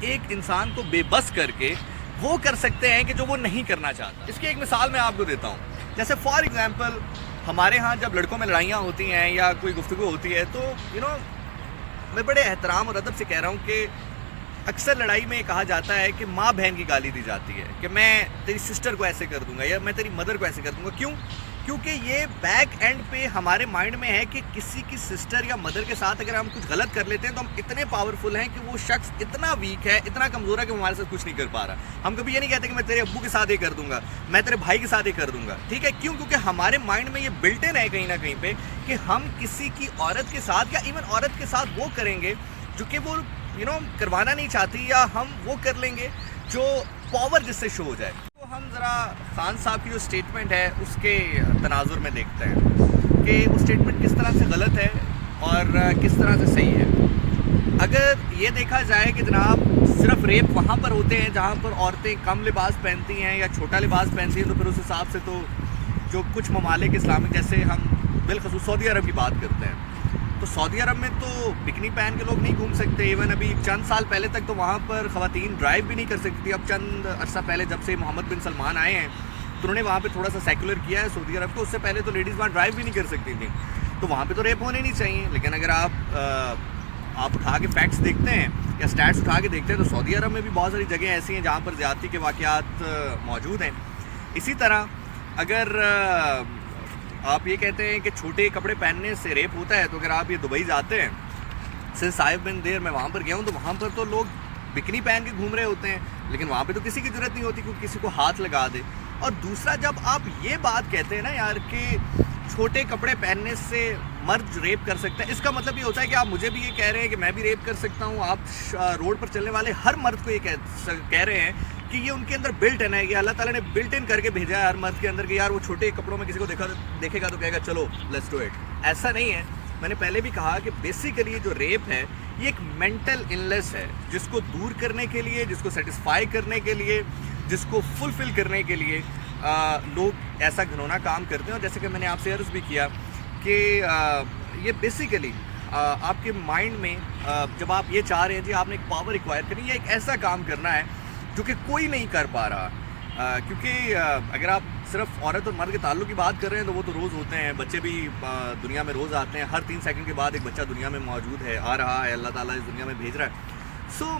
ایک انسان کو بے بس کر کے وہ کر سکتے ہیں کہ جو وہ نہیں کرنا چاہتا. اس کی ایک مثال میں آپ کو دیتا ہوں. جیسے فار ایگزامپل ہمارے ہاں جب لڑکوں میں لڑائیاں ہوتی ہیں یا کوئی گفتگو ہوتی ہے تو میں بڑے احترام اور ادب سے کہہ رہا ہوں کہ اکثر لڑائی میں کہا جاتا ہے کہ ماں بہن کی گالی دی جاتی ہے کہ میں تیری سسٹر کو ایسے کر دوں گا یا میں تیری مدر کو ایسے کر دوں گا. کیوں؟ کیونکہ یہ بیک اینڈ پہ ہمارے مائنڈ میں ہے کہ کسی کی سسٹر یا مدر کے ساتھ اگر ہم کچھ غلط کر لیتے ہیں تو ہم اتنے پاورفل ہیں کہ وہ شخص اتنا ویک ہے, اتنا کمزور ہے کہ وہ ہمارے ساتھ کچھ نہیں کر پا رہا. ہم کبھی یہ نہیں کہتے کہ میں تیرے ابو کے ساتھ یہ کر دوں گا, میں تیرے بھائی کے ساتھ یہ کر دوں گا. ٹھیک ہے, کیوں؟ کیونکہ ہمارے مائنڈ میں یہ بلٹ ان ہے کہیں نہ کہیں پہ کہ ہم کسی کی عورت کے ساتھ یا ایون عورت کے ساتھ وہ کریں گے جو کہ وہ کروانا نہیں چاہتی, یا ہم وہ کر لیں گے جو پاور جس سے شو ہو جائے. تو ہم ذرا خان صاحب کی جو اسٹیٹمنٹ ہے اس کے تناظر میں دیکھتے ہیں کہ وہ اسٹیٹمنٹ کس طرح سے غلط ہے اور کس طرح سے صحیح ہے. اگر یہ دیکھا جائے کہ جناب صرف ریپ وہاں پر ہوتے ہیں جہاں پر عورتیں کم لباس پہنتی ہیں یا چھوٹا لباس پہنتی ہیں, تو پھر اس حساب سے تو جو کچھ ممالک اسلامک جیسے ہم بالخصوص سعودی عرب کی بات کرتے ہیں, تو سعودی عرب میں تو بکنی پہن کے لوگ نہیں گھوم سکتے. ایون ابھی چند سال پہلے تک تو وہاں پر خواتین ڈرائیو بھی نہیں کر سکتی تھی. اب چند عرصہ پہلے جب سے محمد بن سلمان آئے ہیں تو انہوں نے وہاں پہ تھوڑا سا سیکولر کیا ہے سعودی عرب کو. اس سے پہلے تو لیڈیز وہاں ڈرائیو بھی نہیں کر سکتی تھیں, تو وہاں پہ تو ریپ ہونے نہیں چاہیے. لیکن اگر آپ اٹھا کے فیکٹس دیکھتے ہیں یا اسٹیٹس اٹھا کے دیکھتے ہیں تو سعودی عرب میں بھی بہت ساری جگہیں ایسی ہیں جہاں پر زیادتی کے واقعات موجود ہیں. اسی طرح اگر آپ یہ کہتے ہیں کہ چھوٹے کپڑے پہننے سے ریپ ہوتا ہے, تو اگر آپ یہ دبئی جاتے ہیں, سر صاحب بن دیر میں وہاں پر گیا ہوں, تو وہاں پر تو لوگ بکنی پہن کے گھوم رہے ہوتے ہیں, لیکن وہاں پہ تو کسی کی ضرورت نہیں ہوتی کہ کسی کو ہاتھ لگا دے. اور دوسرا, جب آپ یہ بات کہتے ہیں نا یار کہ چھوٹے کپڑے پہننے سے مرد ریپ کر سکتا ہے, اس کا مطلب یہ ہوتا ہے کہ آپ مجھے بھی یہ کہہ رہے ہیں کہ میں بھی ریپ کر سکتا ہوں. آپ روڈ پر چلنے والے ہر مرد کو یہ کہہ رہے ہیں کہ یہ ان کے اندر بلٹ ان ہے, یہ اللہ تعالیٰ نے بلٹ ان کر کے بھیجا ہے ہر مرد کے اندر کہ یار وہ چھوٹے کپڑوں میں کسی کو دیکھے گا تو کہے گا چلو لیٹس ڈو اٹ. ایسا نہیں ہے. میں نے پہلے بھی کہا کہ بیسیکلی جو ریپ ہے یہ ایک مینٹل انلیس ہے, جس کو دور کرنے کے لیے, جس کو سیٹسفائی کرنے کے لیے, جس کو فلفل کرنے کے لیے لوگ ایسا گھنونا کام کرتے ہیں. اور جیسے کہ میں نے آپ سے عرض بھی کیا کہ یہ بیسیکلی آپ کے مائنڈ میں جب آپ یہ چاہ رہے ہیں جی آپ نے ایک پاور ایکوائر کرنی, یہ ایک ایسا کام کرنا ہے جو کہ کوئی نہیں کر پا رہا. کیونکہ اگر آپ صرف عورت اور مرد کے تعلق کی بات کر رہے ہیں تو وہ تو روز ہوتے ہیں, بچے بھی دنیا میں روز آتے ہیں, ہر 3 سیکنڈ کے بعد ایک بچہ دنیا میں موجود ہے, آ رہا ہے, اللہ تعالیٰ اس دنیا میں بھیج رہا ہے. سو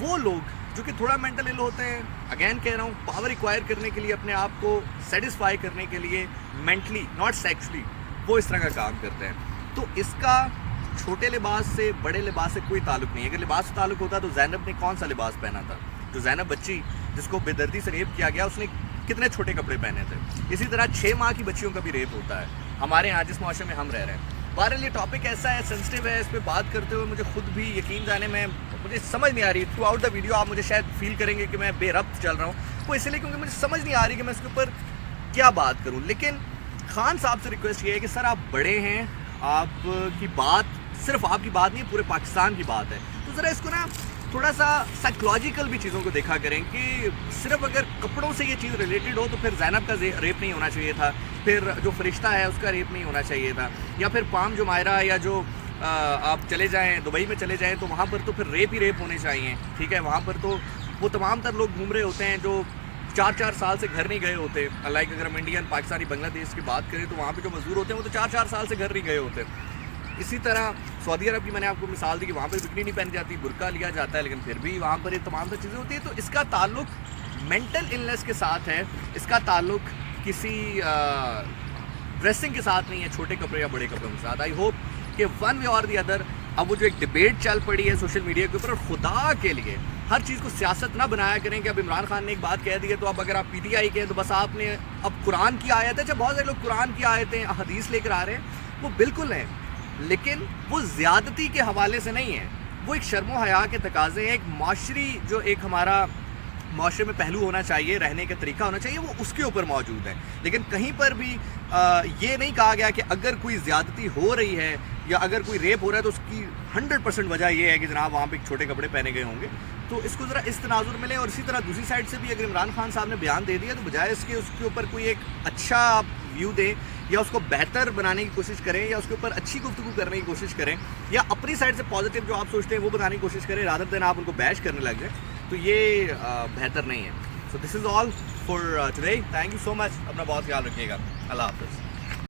وہ لوگ جو کہ تھوڑا مینٹل ایل ہوتے ہیں, اگین کہہ رہا ہوں, پاور ایکوائر کرنے کے لیے, اپنے آپ کو سیٹسفائی کرنے کے لیے مینٹلی ناٹ سیکسلی, وہ اس طرح کا کام کرتے ہیں. تو اس کا چھوٹے لباس سے بڑے لباس سے کوئی تعلق نہیں ہے. اگر لباس سے تعلق ہوتا تو زینب نے کون سا لباس پہنا تھا؟ جو زینب بچی جس کو بے دردی سے ریپ کیا گیا, اس نے کتنے چھوٹے کپڑے پہنے تھے؟ اسی طرح 6 ماہ کی بچیوں کا بھی ریپ ہوتا ہے ہمارے یہاں جس معاشرے میں ہم رہ رہے ہیں. بہرحال یہ ٹاپک ایسا ہے, سینسٹیو ہے, اس پہ بات کرتے ہوئے مجھے خود بھی یقین جانے میں مجھے سمجھ نہیں آ رہی. تھرو آؤٹ دا ویڈیو آپ مجھے شاید فیل کریں گے کہ میں بے ربط چل رہا ہوں, وہ اس لیے کیونکہ مجھے سمجھ نہیں آ رہی کہ میں اس کے اوپر کیا بات کروں. لیکن خان صاحب سے ریکویسٹ یہ ہے کہ سر آپ بڑے ہیں, آپ کی بات صرف آپ کی بات نہیں پورے پاکستان کی بات ہے, تو ذرا اس کو نا تھوڑا سا سائیکولوجیکل بھی چیزوں کو دیکھا کریں کہ صرف اگر کپڑوں سے یہ چیز ریلیٹڈ ہو تو پھر زینب کا ریپ نہیں ہونا چاہیے تھا, پھر جو فرشتہ ہے اس کا ریپ نہیں ہونا چاہیے تھا, یا پھر پام جمائرہ یا جو آپ چلے جائیں دبئی میں چلے جائیں تو وہاں پر تو پھر ریپ ہی ریپ ہونے چاہیے. ٹھیک ہے, وہاں پر تو وہ تمام تر لوگ گھوم رہے ہوتے ہیں جو 4 سال سے گھر نہیں گئے ہوتے. لائک اگر ہم انڈین پاکستانی بنگلہ دیش کی بات کریں تو وہاں پہ جو مزدور ہوتے ہیں وہ تو 4 سال سے گھر نہیں گئے ہوتے. اسی طرح سعودی عرب کی میں نے آپ کو مثال دی کہ وہاں پہ بکنی نہیں پہنی جاتی, برقع لیا جاتا ہے, لیکن پھر بھی وہاں پر یہ تمام تر چیزیں ہوتی ہیں. تو اس کا تعلق مینٹل النس کے ساتھ ہے, اس کا تعلق کسی ڈریسنگ کے ساتھ نہیں ہے, چھوٹے کپڑے یا بڑے کپڑوں کے ساتھ. آئی ہوپ کہ ون وے اور دی ادر اب وہ جو ایک ڈبیٹ چل پڑی ہے سوشل میڈیا کے اوپر, اور خدا کے لیے ہر چیز کو سیاست نہ بنایا کریں کہ اب عمران خان نے ایک بات کہہ دی ہے تو اب اگر آپ پی ٹی آئی کے ہیں تو بس آپ نے اب قرآن کی آیت ہے. جب بہت سارے لوگ قرآن کی آیتیں حدیث لے کر آ رہے ہیں وہ بالکل ہیں, لیکن وہ زیادتی کے حوالے سے نہیں ہے, وہ ایک شرم و حیا کے تقاضے ہیں. ایک معاشری جو ایک ہمارا معاشرے میں پہلو ہونا چاہیے, رہنے کا طریقہ ہونا چاہیے, وہ اس کے اوپر موجود ہے. لیکن کہیں پر بھی یہ نہیں کہا گیا کہ اگر کوئی زیادتی ہو رہی ہے یا اگر کوئی ریپ ہو رہا ہے تو اس کی 100% وجہ یہ ہے کہ جناب وہاں پہ چھوٹے کپڑے پہنے گئے ہوں گے. تو تو اس کو ذرا اس تناظر میں لیں. اور اسی طرح دوسری سائڈ سے بھی اگر عمران خان صاحب نے بیان دے دیا تو بجائے اس کے اوپر کوئی ایک اچھا آپ ویو دیں یا اس کو بہتر بنانے کی کوشش کریں یا اس کے اوپر اچھی گفتگو کرنے کی کوشش کریں یا اپنی سائڈ سے پازیٹیو جو آپ سوچتے ہیں وہ بتانے کی کوشش کریں رادر دین آپ ان کو بیش کرنے لگ جائیں, تو یہ بہتر نہیں ہے. So this is all for today. Thank you so much. اپنا بہت خیال رکھیے گا. اللہ حافظ.